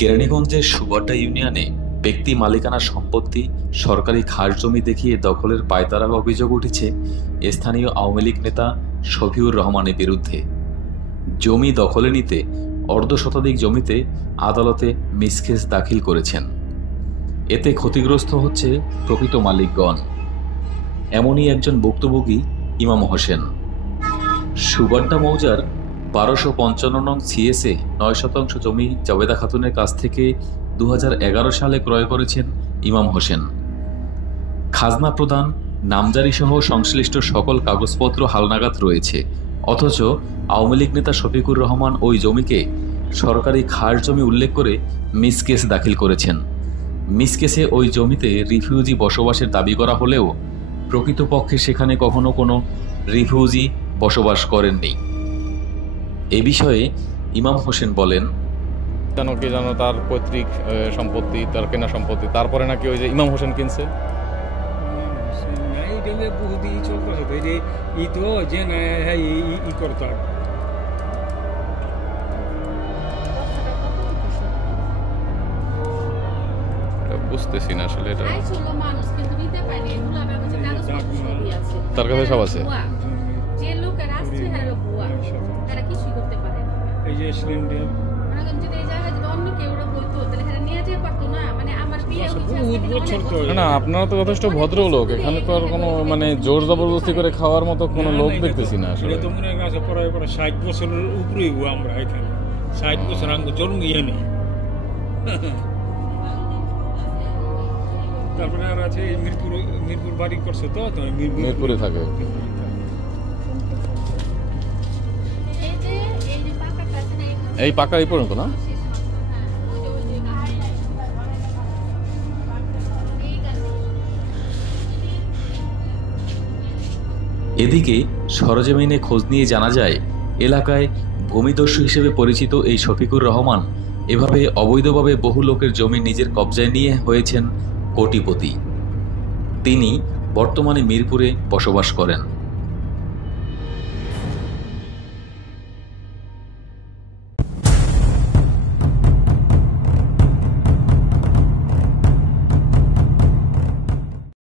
কেরানীগঞ্জের সুবাড্ডা ইউনিয়নে ব্যক্তি মালিকানা সম্পত্তি সরকারি খাস জমি দেখিয়ে দখলের পায়তারা অভিযোগ উঠেছে স্থানীয় আওয়ামী লীগ নেতা শফিউর রহমানের বিরুদ্ধে। জমি দখলে নিতে অর্ধশতাধিক জমিতে আদালতে মিসকেস দাখিল করেছেন। এতে ক্ষতিগ্রস্ত হচ্ছে প্রকৃত মালিকগণ। এমনই একজন ভুক্তভোগী ইমাম হোসেন। সুবাড্ডা মৌজার 1255 নং সিএসএ 9% জমি জাবেদা খাতুনের কাছ থেকে 2011 সালে ক্রয় করেছেন ইমাম হোসেন। খাজনা প্রদান, নামজারি সহ সংশ্লিষ্ট সকল কাগজপত্র হালনাগাদ রয়েছে। অথচ আওয়ামী লীগ নেতা শফিকুর রহমান ওই জমিকে সরকারি খাস জমি উল্লেখ করে মিসকেস দাখিল করেছেন। মিসকেসে ওই জমিতে রিফিউজি বসবাসের দাবি করা হলেও প্রকৃতপক্ষে সেখানে কখনো কোনো রিফিউজি বসবাস করেননি। এ বিষয়ে ইমাম হোসেন বলেন, জানো তার পৈতৃক সম্পত্তি, তার কেনা সম্পত্তি, তারপরে নাকি ওই যে ইমাম হোসেন কিনছে। বুঝতেছি না আসলে এটা, তার কাছে সব আছে। না, আপনারা তো যথেষ্ট ভদ্র লোক, এখানে তো আর কোনো মানে জোর জবরদস্তি করে খাওয়ার মতো কোনো লোক দেখতেছি না আসলে। 60 বছরের উপরেই আমরা এখানে 60 বছর আগে জন্ম ইয়ে নেই। তারপরে আর আছে মিরপুর বাড়ি করছে, তো মিরপুরে থাকে। এই পাকা এই পর্যন্ত না? এদিকে সরজমিনে খোঁজ নিয়ে জানা যায়, এলাকায় ভূমিদস্যু হিসেবে পরিচিত এই শফিকুর রহমান এভাবে অবৈধভাবে বহু লোকের জমি নিজের কবজায় নিয়ে হয়েছেন কোটিপতি। তিনি বর্তমানে মিরপুরে বসবাস করেন।